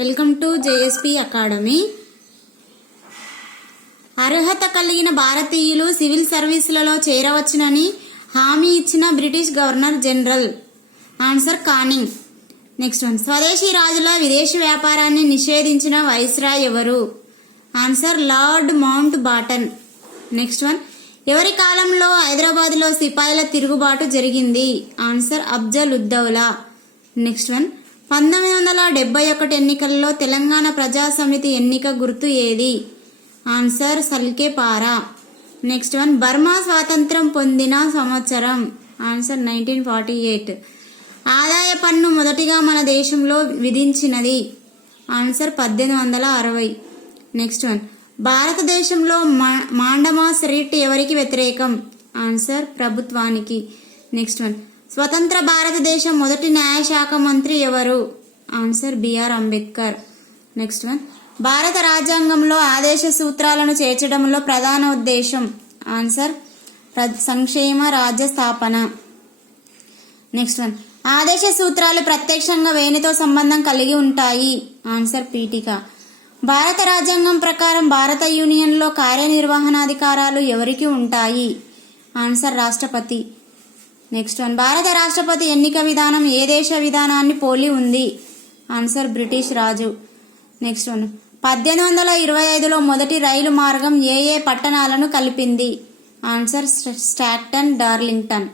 Welcome to JSP academy. అర్హత కలిగిన భారతీయులు సివిల్ సర్వీసులలో చేరవచ్చునని హామీ ఇచ్చిన British governor general. Answer Canning. Next one, స్వదేశీ రాజుల విదేశీ వ్యాపారాన్ని నిషేధించిన వైస్రాయ్ ఎవరు? Answer Lord Mountbatten. Next one, ఎవరి కాలంలో హైదరాబాద్లో సిపాయిల తిరుగుబాటు జరిగింది? Answer Afzal Uddaula. Next one, 1971 ఎన్నికల్లో తెలంగాణ ప్రజా సమితి ఎన్నిక గుర్తు ఏది? ఆన్సర్ సల్కేపారా. నెక్స్ట్ వన్, బర్మా స్వాతంత్రం పొందిన సంవత్సరం? ఆన్సర్ 1948. ఆదాయ పన్ను మొదటిగా మన దేశంలో విధించినది? ఆన్సర్ 1860. నెక్స్ట్ వన్, భారతదేశంలో మాండమాస్ రిట్ ఎవరికి వ్యతిరేకం? ఆన్సర్ ప్రభుత్వానికి. నెక్స్ట్ వన్, స్వతంత్ర భారతదేశం మొదటి న్యాయశాఖ మంత్రి ఎవరు? Answer BR Ambedkar. Next one, భారత రాజ్యాంగంలో ఆదేశ సూత్రాలను చేర్చడంలో ప్రధాన ఉద్దేశం? ఆన్సర్ సంక్షేమ రాజ్య స్థాపన. నెక్స్ట్ వన్, ఆదేశ సూత్రాలు ప్రత్యక్షంగా వేనితో సంబంధం కలిగి ఉంటాయి? ఆన్సర్ పీఠిక. భారత రాజ్యాంగం ప్రకారం భారత యూనియన్లో కార్యనిర్వహణాధికారాలు ఎవరికి ఉంటాయి? ఆన్సర్ రాష్ట్రపతి. నెక్స్ట్ వన్, భారత రాష్ట్రపతి ఎన్నిక విధానం ఏ దేశ విధానాన్ని పోలి ఉంది? ఆన్సర్ బ్రిటిష్ రాజు. నెక్స్ట్ వన్, 1825లో మొదటి రైలు మార్గం ఏ పట్టణాలను కలిపింది? Answer Stockton Darlington.